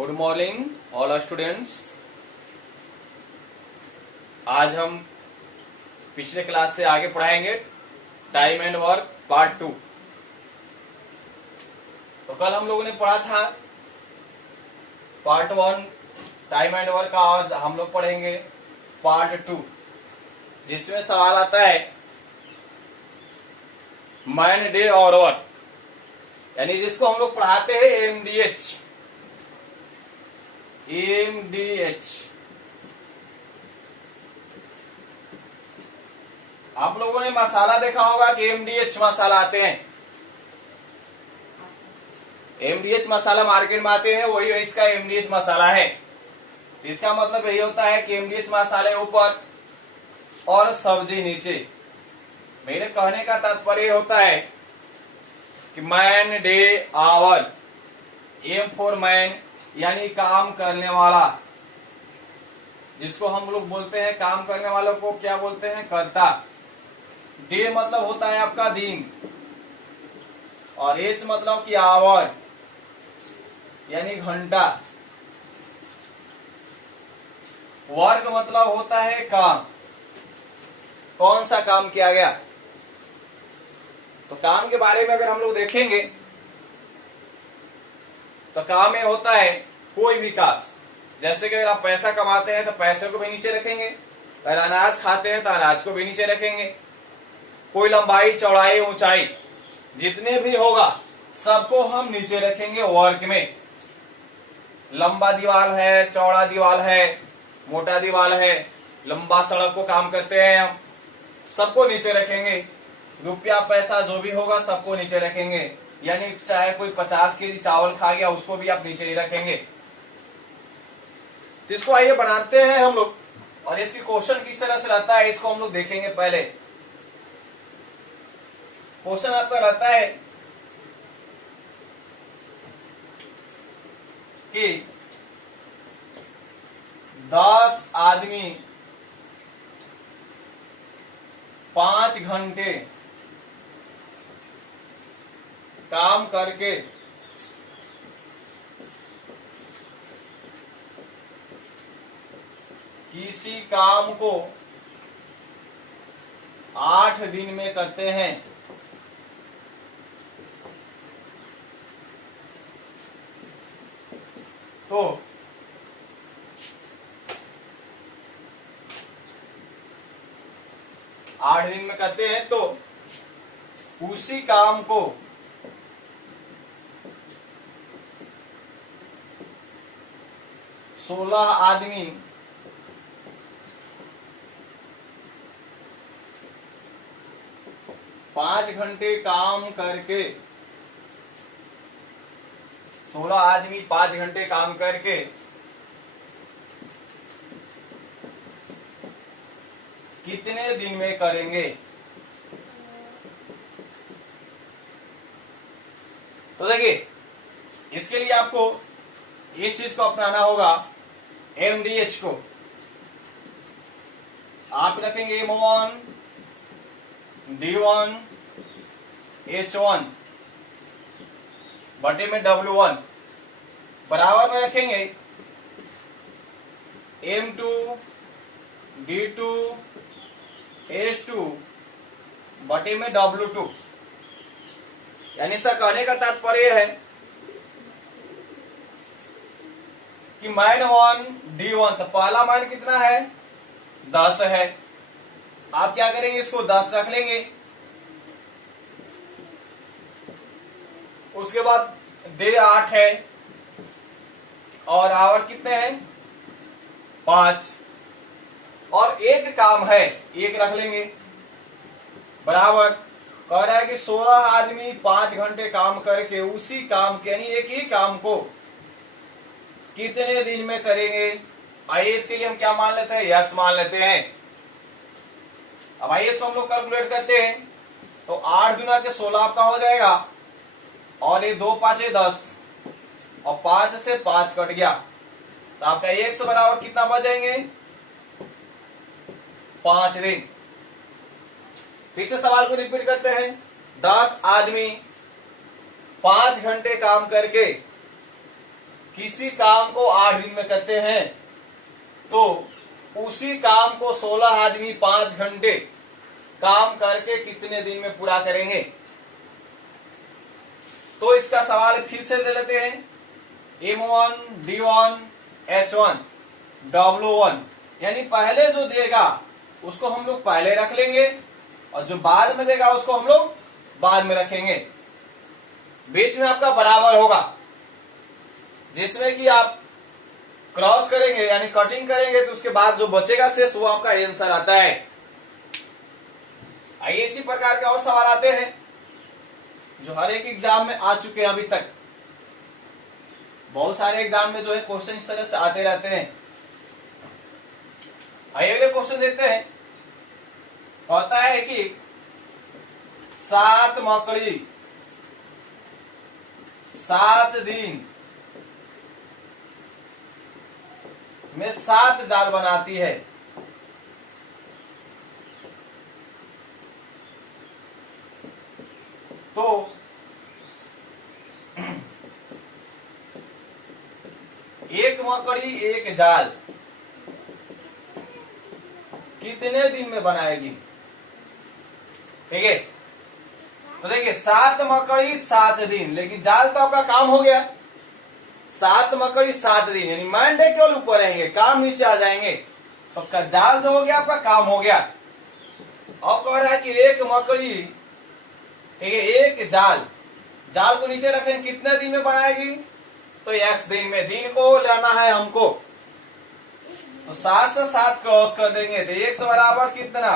Good morning all students. आज हम पिछले क्लास से आगे पढ़ाएंगे टाइम एंड वर्क पार्ट 2। तो कल हम लोगों ने पढ़ा था पार्ट 1 टाइम एंड वर्क का। आज हम लोग पढ़ेंगे पार्ट 2, जिसमें सवाल आता है मैन डे और वर्क, यानी जिसको हम लोग पढ़ाते हैं एमडीएच। आप लोगों ने मसाला देखा होगा कि एमडीएच मसाला आते हैं। एमडीएच मसाला मार्केट में आते हैं, वही इसका एमडीएच मसाला है। इसका मतलब यही होता है कि एमडीएच मसाले ऊपर और सब्जी नीचे। मेरे कहने का तात्पर्य होता है कि man day hour, m for man यानी काम करने वाला, जिसको हम लोग बोलते हैं काम करने वालों को क्या बोलते हैं, कर्ता। डे मतलब होता है आपका दिन, और एच मतलब कि आवर यानी घंटा। वर्क मतलब होता है काम, कौन सा काम किया गया। तो काम के बारे में अगर हम लोग देखेंगे तो काम में होता है कोई भी काम। जैसे कि अगर आप पैसा कमाते हैं तो पैसे को भी नीचे रखेंगे, अगर अनाज खाते हैं तो अनाज को भी नीचे रखेंगे। कोई लंबाई चौड़ाई ऊंचाई जितने भी होगा सबको हम नीचे रखेंगे वर्क में। लंबा दीवार है, चौड़ा दीवार है, मोटा दीवार है, लंबा सड़क को काम करते हैं हम, सबको नीचे रखेंगे। रुपया पैसा जो भी होगा सबको नीचे रखेंगे, यानी चाहे कोई 50 केजी चावल खा गया उसको भी आप नीचे ही रखेंगे। तो इसको आइए बनाते हैं हम लोग, और इसकी क्वेश्चन किस तरह से रहता है इसको हम लोग देखेंगे। पहले क्वेश्चन आपका रहता है कि 10 आदमी 5 घंटे काम करके किसी काम को 8 दिन में करते हैं, तो आठ दिन में करते हैं तो उसी काम को 16 आदमी 5 घंटे काम करके, 16 आदमी 5 घंटे काम करके कितने दिन में करेंगे। तो देखिए, इसके लिए आपको इस चीज को अपनाना होगा, एमडीएच को आप रखेंगे M1 D1 H1 बटे में W1 बराबर में रखेंगे M2 D2 H2 बटे में W2। यानी इसका कहने का तात्पर्य है कि मैन 1 D1, तो पहला मैन कितना है, 10 है। आप क्या करेंगे, इसको 10 रख लेंगे। उसके बाद डे 8 है और आवर कितने हैं, 5, और एक काम है, एक रख लेंगे बराबर। कह रहा है कि 16 आदमी 5 घंटे काम करके उसी काम के, यानी एक ही काम को कितने दिन में करेंगे। आइए इसके लिए हम क्या मान लेते हैं, यक्स मान लेते हैं। अब आइए इसको हम लोग कैलकुलेट करते हैं। तो 8 गुना के 16 आपका हो जाएगा, और ये 2 5 10, और 5 से 5 कट गया, तो आपका एक्स बराबर कितना बच जाएंगे, 5 दिन। फिर से सवाल को रिपीट करते हैं। 10 आदमी 5 घंटे काम करके किसी काम को 8 दिन में करते हैं तो उसी काम को 16 आदमी 5 घंटे काम करके कितने दिन में पूरा करेंगे। तो इसका सवाल फिर से दे लेते हैं, M1 D1 H1 W1, यानी पहले जो देगा उसको हम लोग पहले रख लेंगे और जो बाद में देगा उसको हम लोग बाद में रखेंगे। बीच में आपका बराबर होगा, जिसमें कि आप क्रॉस करेंगे यानी कटिंग करेंगे तो उसके बाद जो बचेगा शेष वो आपका आंसर आता है। आइए इसी प्रकार के और सवाल आते हैं जो हर एक एग्जाम में आ चुके हैं अभी तक। बहुत सारे एग्जाम में जो है क्वेश्चन इस तरह से आते रहते हैं। आइए अगले क्वेश्चन देखते हैं। कहता है कि 7 मकड़ी 7 दिन में 7 जाल बनाती है। तो एक मकड़ी एक जाल कितने दिन में बनाएगी। ठीक है, तो देखिए 7 मकड़ी 7 दिन, लेकिन जाल तो आपका काम हो गया। 7 मकड़ी 7 दिन यानी माइंड केवल ऊपर रहेंगे, काम नीचे आ जाएंगे, तो जाल जो हो गया आपका काम हो गया। और कह रहा है कि एक मकड़ी, ठीक है, एक जाल को नीचे रखें कितने दिन में बनाएगी, तो x दिन में। दिन को लेना है हमको, तो 7 से 7 क्रॉस कर देंगे तो x बराबर कितना,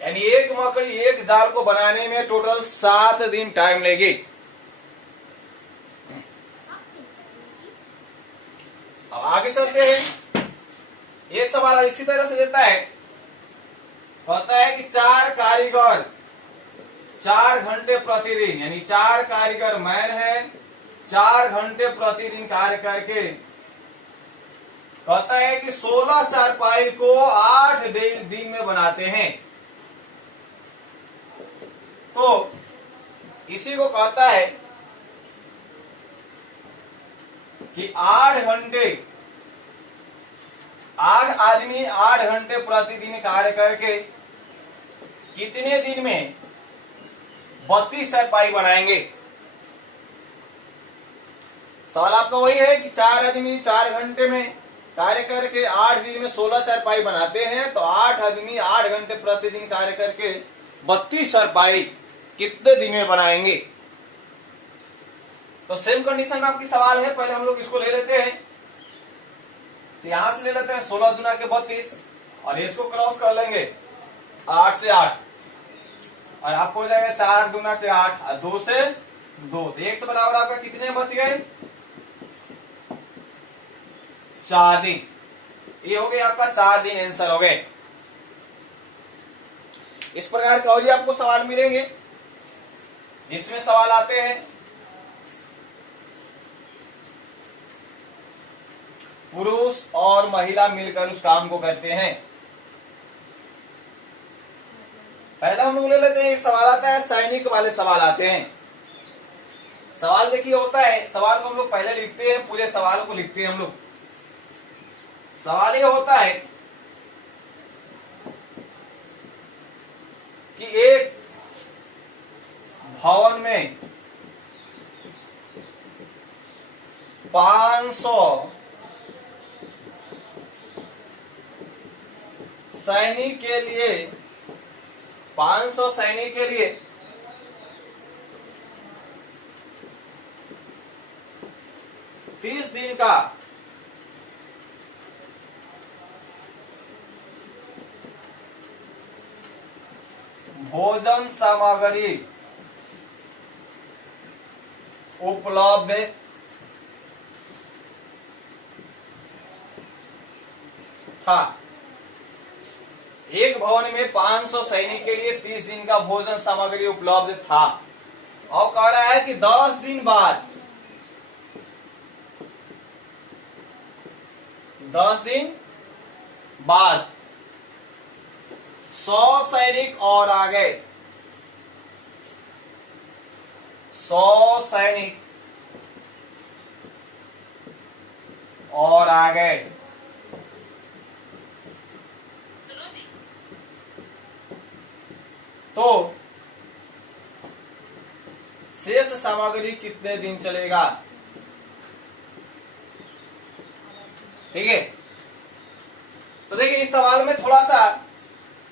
यानी एक मकड़ी एक जाल को बनाने में टोटल 7 दिन टाइम लेगी। अब आगे चलते हैं। ये सवाल इसी तरह से देता है, कहता है कि 4 कारीगर 4 घंटे प्रतिदिन, यानी 4 कारीगर मैन है, 4 घंटे प्रतिदिन कार्य करके कहता है कि 16 चारपाई को 8 दिन में बनाते हैं। तो इसी को कहता है कि 8 घंटे 8 आदमी 8 घंटे प्रतिदिन कार्य करके कितने दिन में 32 चारपाई बनाएंगे। सवाल आपका वही है कि 4 आदमी 4 घंटे में कार्य करके 8 दिन में 16 चारपाई बनाते हैं, तो 8 आदमी 8 घंटे प्रतिदिन कार्य करके 32 चारपाई कितने दिन में बनाएंगे। तो सेम कंडीशन में आपकी सवाल है, पहले हम लोग इसको ले लेते हैं। तो यहां से ले लेते हैं 16 दुना के 32 और इसको क्रॉस कर लेंगे 8 से 8 और आपको हो जाएगा 4 दुना के 8 और 2 से 2, तो 1 से बराबर आपका कितने बच गए, 4 दिन। ये हो गया आपका 4 दिन आंसर हो गए। इस प्रकार के और भी आपको सवाल मिलेंगे जिसमें सवाल आते हैं पुरुष और महिला मिलकर उस काम को करते हैं। पहला हम लोग ले लेते हैं, एक सवाल आता है सैनिक वाले सवाल आते हैं। सवाल देखिए होता है, सवाल को हम लोग पहले लिखते हैं, पूरे सवाल को लिखते हैं हम लोग। सवाल ये होता है कि एक भवन में 500 सैनिक के लिए 500 सैनिक के लिए 30 दिन का भोजन सामग्री उपलब्ध था। एक भवन में 500 सैनिक के लिए 30 दिन का भोजन सामग्री उपलब्ध था। और कह रहा है कि 10 दिन बाद 100 सैनिक और आ गए। 100 सैनिक और आ गए। तो शेष सामग्री कितने दिन चलेगा? ठीक है, तो देखिए इस सवाल में थोड़ा सा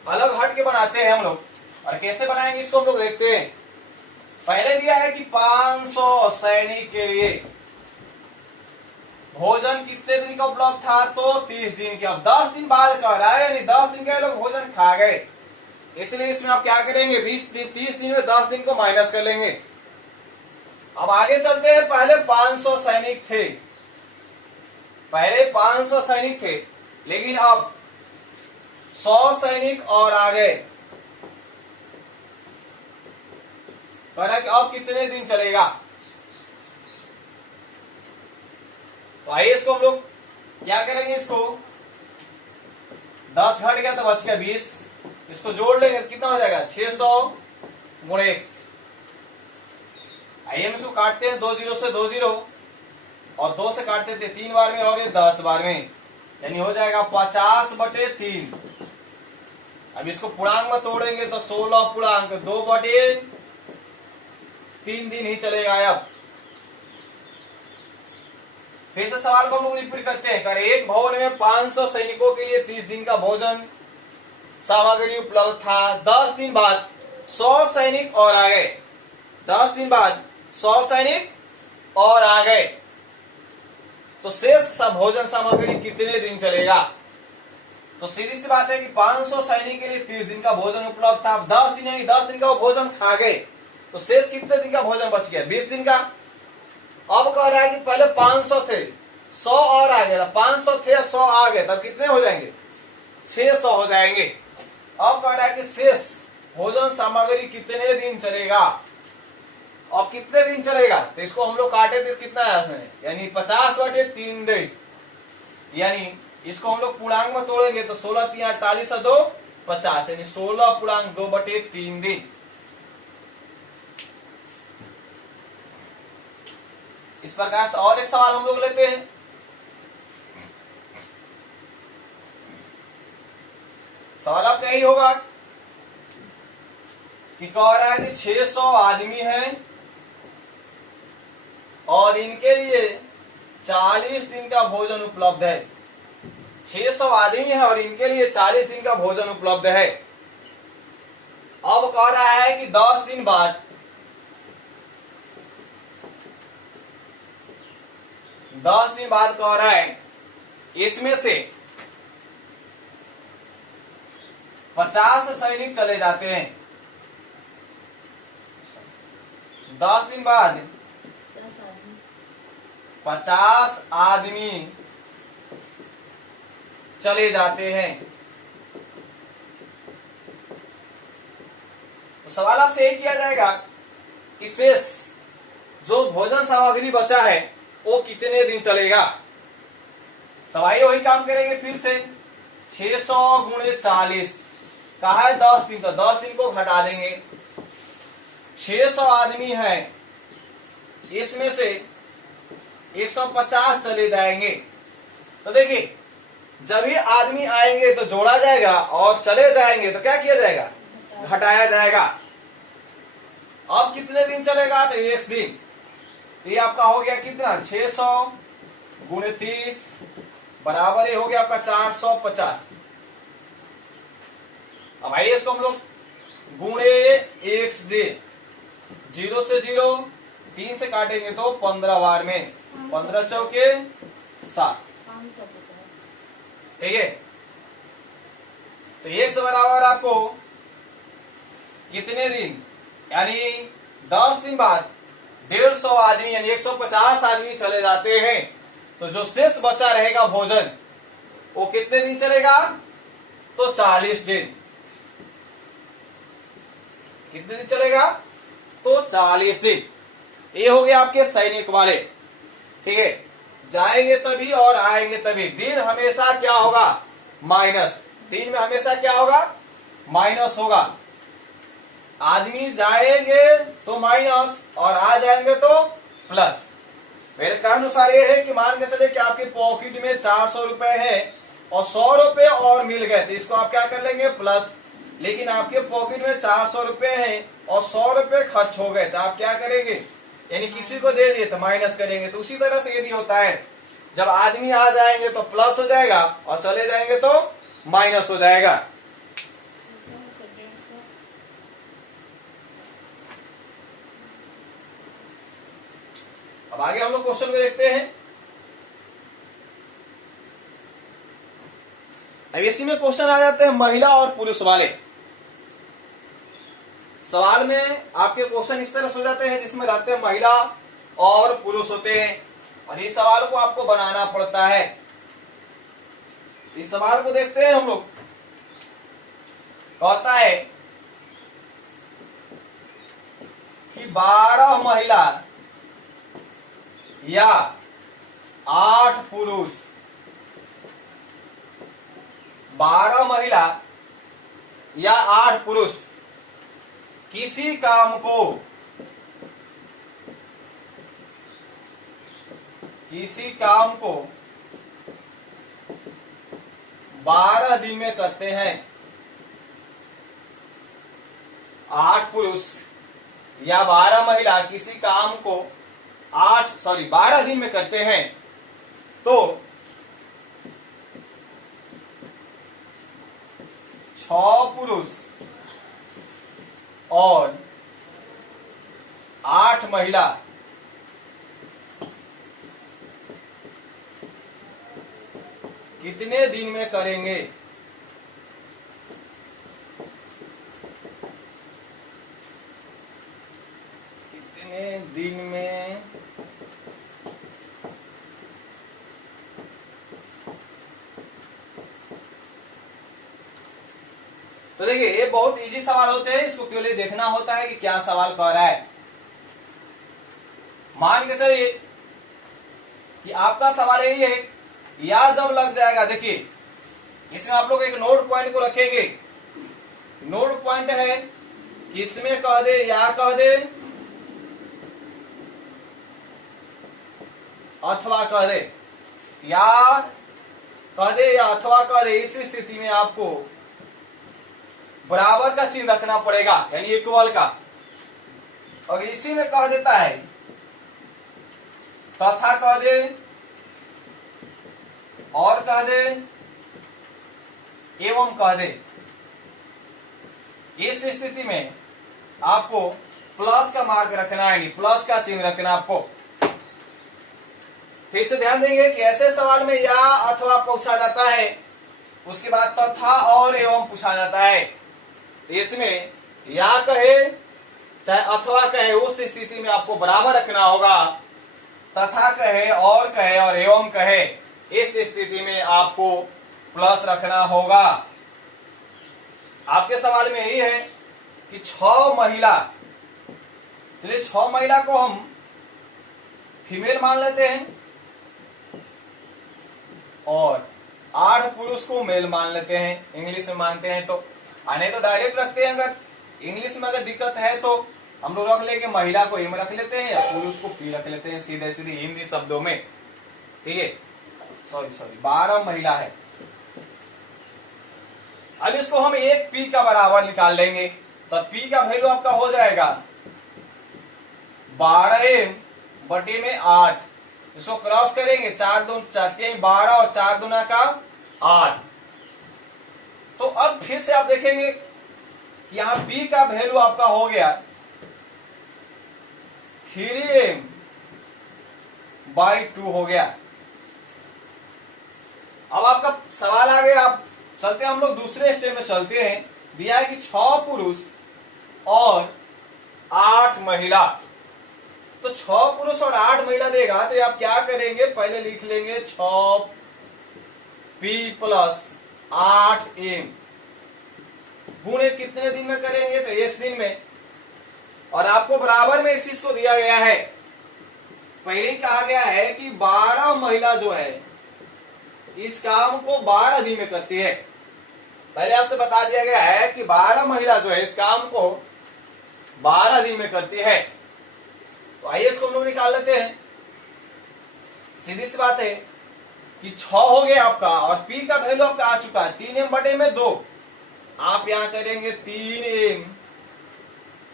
अलग हट के बनाते हैं हम लोग, और कैसे बनाएंगे इसको हम लोग देखते हैं। पहले दिया है कि 500 सैनिक के लिए भोजन कितने दिन का उपलब्ध था, तो 30 दिन के। अब 10 दिन बाद कह रहा है, यानी 10 दिन के लोग भोजन खा गए, इसलिए इसमें आप क्या करेंगे, 20 दिन 30 दिन में 10 दिन को माइनस कर लेंगे। अब आगे चलते हैं। पहले 500 सैनिक थे, पहले 500 सैनिक थे, लेकिन अब 100 सैनिक और आ गए। पर अब कितने दिन चलेगा? तो आइए इसको हम लोग क्या करेंगे, इसको 10 घट गया तो बच गया 20, इसको जोड़ लेंगे तो कितना हो जाएगा, 600 गुणे x। आइए हम इसको काटते हैं, 2 0 से 2 0 और 2 से काटते थे 3 बार में और ये 10 बार में, यानी हो जाएगा 50/3। अब इसको पूर्णांक में तोड़ेंगे तो 16 पूर्णांक 2/3 दिन ही चलेगा। अब फिर से सवाल को हम लोग रिपीट करते हैं। कर एक भवन में 500 सैनिकों के लिए 30 दिन का भोजन सामग्री उपलब्ध था। 10 दिन बाद 100 सैनिक और आ गए, 10 दिन बाद 100 सैनिक और आ गए, तो शेष भोजन सामग्री कितने दिन चलेगा? तो सीधी सी बात है कि 500 सैनिक के लिए 30 दिन का भोजन उपलब्ध था। 10 दिन यानी 10 दिन का वो भोजन खा गए, तो शेष कितने दिन का भोजन बच गया, 20 दिन का। अब कह रहा है कि पहले 500 थे, 100 और आ गए, 500 थे 100 आ गए, तब कितने हो जाएंगे, 600 हो जाएंगे। अब कह रहा है कि शेष भोजन सामग्री कितने दिन चलेगा। अब कितने दिन चलेगा, तो इसको हम लोग काटे थे, कितना है उसमें, यानी 50/3 दिन, यानी इसको हम लोग पूर्णांक में तोड़ेंगे तो 16 3 48 और 2 50, यानी 16 पूर्णांक 2/3 दिन। इस प्रकार से और एक सवाल हम लोग लेते हैं। सवाल आपका यही होगा कि कह रहा है कि 600 आदमी हैं और इनके लिए 40 दिन का भोजन उपलब्ध है। 600 आदमी है और इनके लिए 40 दिन का भोजन उपलब्ध है। अब कह रहा है कि 10 दिन बाद 10 दिन बाद कह रहा है इसमें से 50 सैनिक चले जाते हैं। 10 दिन बाद 50 आदमी चले जाते हैं। तो सवाल आपसे यही किया जाएगा कि शेष जो भोजन सामग्री बचा है वो कितने दिन चलेगा। तो आइए वही काम करेंगे फिर से। 600 गुणे 40 कहा है 10 दिन, तो 10 दिन को घटा देंगे। 600 आदमी है, इसमें से 150 चले जाएंगे। तो देखिए जब भी आदमी आएंगे तो जोड़ा जाएगा और चले जाएंगे तो क्या किया जाएगा, घटाया जाएगा। अब कितने दिन चलेगा, तो 1 दिन। ये आपका हो गया कितना, 600 गुणे 30 बराबर ये हो गया आपका 450। अब आइए इसको हम लोग गुणे 1 दिन, 0 से 0 3 से काटेंगे तो 15 बार में 15 चौके 7, ठीक है। तो 1 बराबर आपको कितने दिन, यानी 10 दिन बाद 150 आदमी यानी 150 आदमी चले जाते हैं। तो जो शेष बचा रहेगा भोजन वो कितने दिन चलेगा, तो 40 दिन। कितने दिन चलेगा, तो 40 दिन। ये हो गया आपके सैनिक वाले, ठीक है। जाएंगे तभी और आएंगे तभी। दिन हमेशा क्या होगा, माइनस। दिन में हमेशा क्या होगा, माइनस होगा। आदमी जाएंगे तो माइनस और आ जाएंगे तो प्लस। मेरे कहा अनुसार ये है कि मान के चले कि आपके पॉकेट में 400 रुपए है और 100 रुपए और मिल गए, तो इसको आप क्या कर लेंगे प्लस। लेकिन आपके पॉकेट में 400 रुपए है और 100 रुपए खर्च हो गए, तो आप क्या करेंगे, यानी किसी को दे दिए तो माइनस करेंगे। तो उसी तरह से ये भी होता है, जब आदमी आ जाएंगे तो प्लस हो जाएगा और चले जाएंगे तो माइनस हो जाएगा। अब आगे हम लोग क्वेश्चन को देखते हैं। अब इसी में क्वेश्चन आ जाते हैं महिला और पुरुष वाले। सवाल में आपके क्वेश्चन इस तरह से हो जाते हैं जिसमें रहते हैं महिला और पुरुष होते हैं, और इस सवाल को आपको बनाना पड़ता है। इस सवाल को देखते हैं हम लोग। कहता है कि 12 महिला या 8 पुरुष, 12 महिला या 8 पुरुष किसी काम को 12 दिन में करते हैं। 8 पुरुष या 12 महिला किसी काम को 12 दिन में करते हैं, तो 6 पुरुष और 8 महिला कितने दिन में करेंगे। कितने दिन में तो देखिए ये बहुत इजी सवाल होते हैं, इसको केवल देखना होता है कि क्या सवाल कह रहा है। मान के चलिए कि आपका सवाल यही है, या जब लग जाएगा, देखिए इसमें आप लोग एक नोट पॉइंट को रखेंगे। नोट पॉइंट है कि इसमें कह दे या कह दे अथवा कह दे, या कह दे या अथवा कह दे। इस स्थिति में आपको बराबर का चिन्ह रखना पड़ेगा, यानी इक्वल का। और इसी में कह देता है तथा कह दे और कह दे एवं कह दे। इस स्थिति में आपको प्लस का मार्क रखना है, प्लस का चिन्ह रखना आपको। फिर से ध्यान देंगे कि ऐसे सवाल में या अथवा पूछा जाता है, उसके बाद तथा और एवं पूछा जाता है। इसमें या कहे चाहे अथवा कहे, उस स्थिति में आपको बराबर रखना होगा। तथा कहे और एवं कहे, इस स्थिति में आपको प्लस रखना होगा। आपके सवाल में यही है कि 6 महिला, चलिए 6 महिला को हम फीमेल मान लेते हैं और 8 पुरुष को मेल मान लेते हैं। इंग्लिश में मानते हैं तो, नहीं तो डायरेक्ट रखते हैं। अगर इंग्लिश में अगर दिक्कत है तो हम लोग रख लेंगे, महिला को एम रख लेते हैं या पुरुष को पी रख लेते हैं, सीधे सीधे हिंदी शब्दों में। ठीक है, सॉरी 12 महिला है। अब इसको हम एक पी का बराबर निकाल लेंगे, तो पी का वैल्यू आपका हो जाएगा 12m बटे में 8। इसको क्रॉस करेंगे, 4 दून 12 और 4 दूना का 8। तो अब फिर से आप देखेंगे कि यहां p का वैल्यू आपका हो गया 3m/2 हो गया। अब आपका सवाल आ गया, आप चलते हैं हम लोग दूसरे स्टेप में चलते हैं। दिया है कि 6 पुरुष और 8 महिला, तो 6 पुरुष और 8 महिला देगा, तो आप क्या करेंगे, पहले लिख लेंगे 6p + 8m गुणे कितने दिन में करेंगे, तो 1 दिन में। और आपको बराबर में एक चीज को दिया गया है, पहले कहा गया है कि 12 महिला जो है इस काम को 12 दिन में करती है। पहले आपसे बता दिया गया है कि 12 महिला जो है इस काम को 12 दिन में करती है। तो आइए इसको हम लोग निकाल लेते हैं। सीधी सी बात है कि 6 हो गया आपका और पी का वैल्यू आपका आ चुका है 3m बटे में 2। आप यहां करेंगे 3m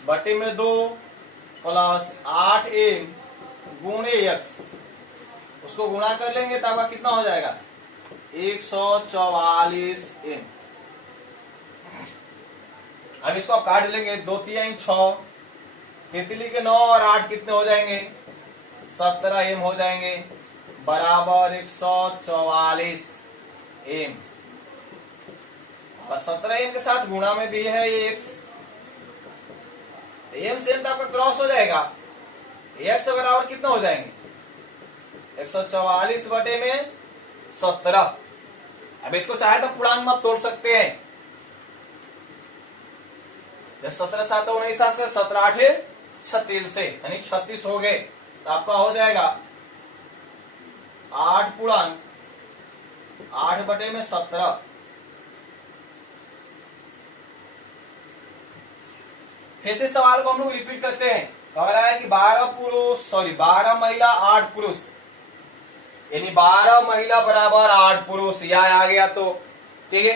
बटे में 2 प्लस 8m गुणे x, उसको गुणा कर लेंगे तो आपका कितना हो जाएगा 144m। अब इसको आप काट लेंगे, 2 3 6, तितली के 9 और 8 कितने हो जाएंगे 17m हो जाएंगे, बराबर 144m। और 17m के साथ गुणा में भी है ये x, m से m तो आपका क्रॉस हो जाएगा, x बराबर कितना हो जाएंगे 144 बटे में 17। अब इसको चाहे तो पूर्णांक में आप तोड़ सकते हैं, 17 7 19 से 17 8 36 से यानी 36 हो गए, तो आपका हो जाएगा 8 पूर्णांक 8 बटे में 17। फिर से सवाल को हम लोग रिपीट करते हैं। कह रहा है कि 12 महिला 8 पुरुष, यानी 12 महिला बराबर 8 पुरुष, यह आ गया तो ठीक है।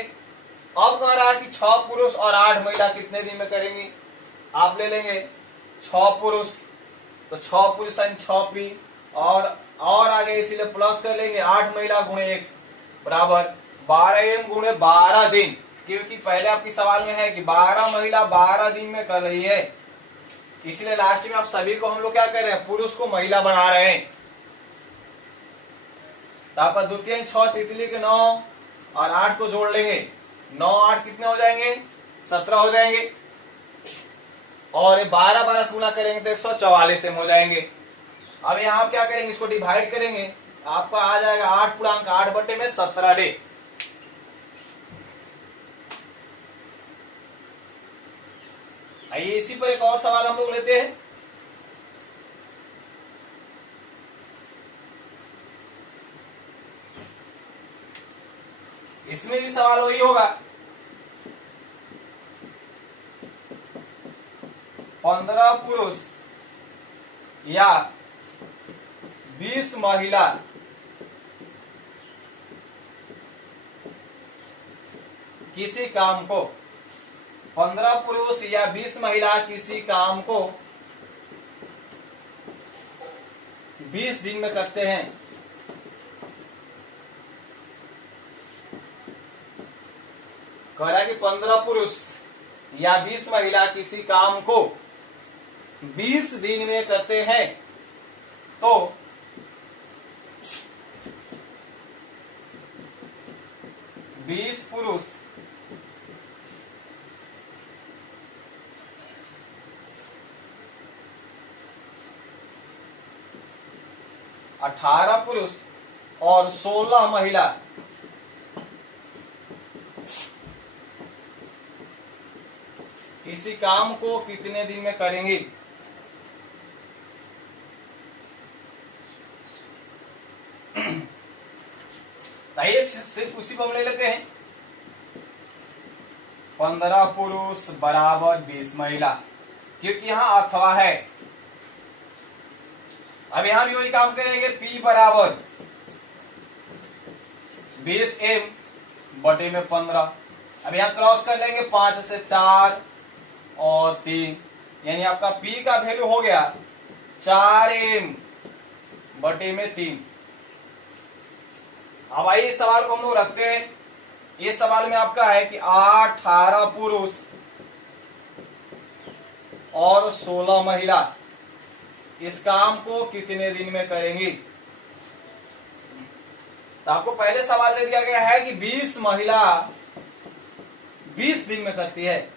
अब कह रहा है कि 6 पुरुष और 8 महिला कितने दिन में करेंगी। आप ले लेंगे 6 पुरुष, तो 6 पुरुष 6p और आगे इसीलिए प्लस कर लेंगे 8 महिला गुणे x बराबर 12m गुणे 12 दिन, क्योंकि पहले आपकी सवाल में है कि 12 महिला 12 दिन में कर रही है, इसलिए लास्ट में आप सभी को हम लोग क्या कर रहे हैं पुरुष को महिला बना रहे हैं। तो आपका द्वितीय 6 तितली के 9 और 8 को जोड़ लेंगे, 9 8 कितने हो जाएंगे 17 हो जाएंगे, और 12 12 गुणा करेंगे तो 144 हो जाएंगे। अब यहाँ आप क्या करेंगे इसको डिवाइड करेंगे, आपका आ जाएगा 8 पूर्णांक 8 बटे में 17 डे। आइए इसी पर एक और सवाल हम लोग लेते हैं। इसमें भी सवाल वही होगा, 15 पुरुष या 20 महिला किसी काम को, 15 पुरुष या 20 महिला किसी काम को 20 दिन में करते हैं। कह रहा है कि 15 पुरुष या 20 महिला किसी काम को 20 दिन में करते हैं, तो बीस पुरुष अठारह पुरुष और 16 महिला इसी काम को कितने दिन में करेंगी। आइए सिर्फ उसी को हम ले लेते हैं, 15 पुरुष बराबर 20 महिला, क्योंकि यहां अथवा है। अब यहां भी वही काम करेंगे, P बराबर 20m बटे में 15। अब यहां क्रॉस कर लेंगे, 5 से 4 और 3, यानी आपका P का वैल्यू हो गया 4m बटे में 3। अब आइए इस सवाल को हम लोग रखते हैं। इस सवाल में आपका है कि 18 पुरुष और 16 महिला इस काम को कितने दिन में करेंगी। तो आपको पहले सवाल दे दिया गया है कि 20 महिला 20 दिन में करती है,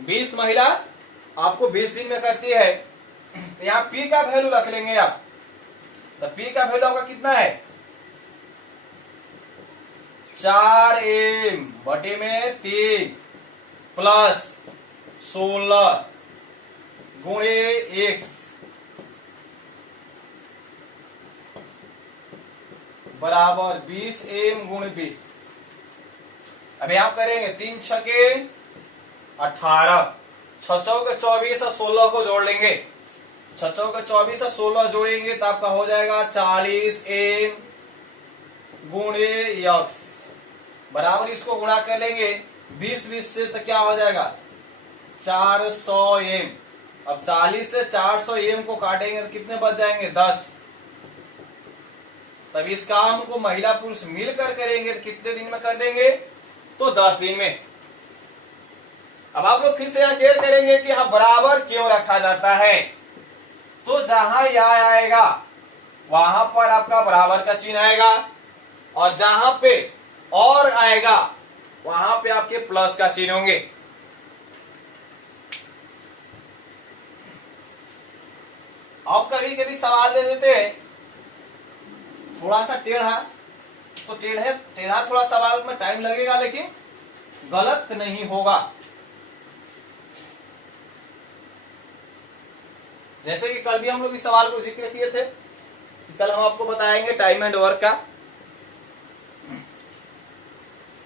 20 महिला आपको 20 दिन में करती है। तो यहां P का वैल्यू रख लेंगे आप, तो P का वैल्यू आपका कितना है 4m बटे में 3 प्लस 16 गुणे x बराबर 20m गुणे 20। अब यहां करेंगे 3 छके 18, 6 चौके 24 और 16 को जोड़ लेंगे, छचों के 24 और 16 जोड़ेंगे तो आपका हो जाएगा 40m गुणे यक्स बराबर, इसको गुणा कर लेंगे 20 से तो क्या हो जाएगा 400m। अब 40 से 400m को काटेंगे तो कितने बच जाएंगे 10। तब इस काम को महिला पुरुष मिलकर करेंगे तो कितने दिन में कर देंगे तो 10 दिन में। अब आप लोग फिर से यहां क्लियर करेंगे कि यहां बराबर क्यों रखा जाता है। तो जहां या आएगा वहां पर आपका बराबर का चिन्ह आएगा, और जहां पे और आएगा वहां पे आपके प्लस का चिन्ह होंगे। अब कभी कभी सवाल दे देते हैं थोड़ा सा टेढ़ा, तो टेढ़ा थोड़ा सवाल में टाइम लगेगा लेकिन गलत नहीं होगा। जैसे कि कल भी हम लोग इस सवाल को जिक्र किए थे, कल हम आपको बताएंगे टाइम एंड वर्क का,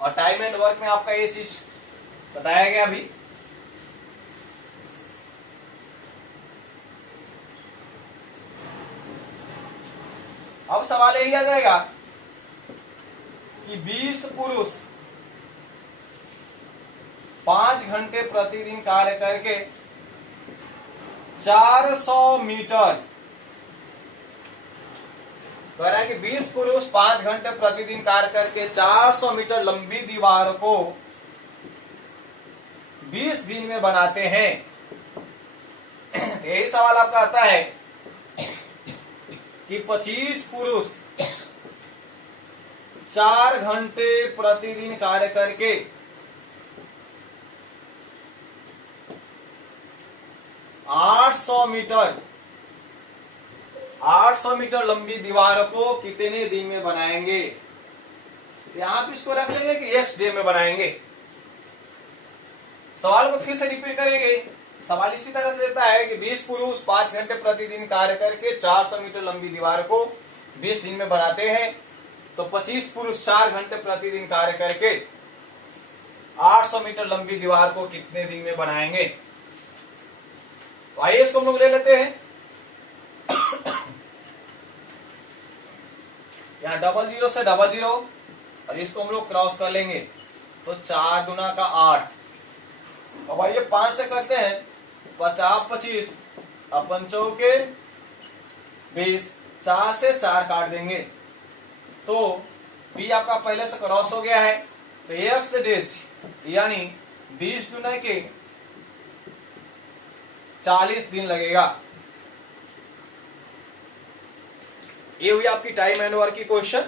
और टाइम एंड वर्क में आपका ये चीज बताया गया अभी। अब सवाल यही आ जाएगा कि 20 पुरुष 5 घंटे प्रतिदिन कार्य करके 400 मीटर, कह रहा है कि 20 पुरुष 5 घंटे प्रतिदिन कार्य करके 400 मीटर लंबी दीवार को 20 दिन में बनाते हैं। यही सवाल आपका आता है कि 25 पुरुष 4 घंटे प्रतिदिन कार्य करके 800 मीटर लंबी दीवार को कितने दिन में बनाएंगे। यहां पे इसको रख लेंगे कि x डे में बनाएंगे। सवाल को फिर से रिपीट करेंगे। सवाल इसी तरह से देता है कि 20 पुरुष 5 घंटे प्रतिदिन कार्य करके 400 मीटर लंबी दीवार को 20 दिन में बनाते हैं, तो 25 पुरुष 4 घंटे प्रतिदिन कार्य करके 800 मीटर लंबी दीवार को कितने दिन में बनाएंगे। तो आइए इसको हम लोग ले लेते हैं। यहाँ 00 से 00 और इसको हम लोग क्रॉस कर लेंगे तो 4 दूना का 8। अब आइए 5 से करते हैं, 50 25 अपन चौके 20, 4 से 4 काट देंगे तो p आपका पहले से क्रॉस हो गया है, तो x डेज यानी 20 दूना के 40 दिन लगेगा। ये हुई आपकी टाइम एंड वर्क की क्वेश्चन।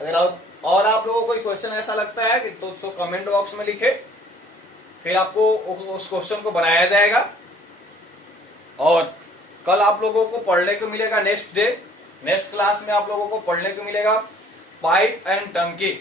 अगर और आप लोगों को कोई क्वेश्चन ऐसा लगता है तो उसको कमेंट बॉक्स में लिखे, फिर आपको उस क्वेश्चन को बनाया जाएगा। और कल आप लोगों को पढ़ने को मिलेगा नेक्स्ट क्लास में आप लोगों को पढ़ने को मिलेगा पाइप एंड टंकी।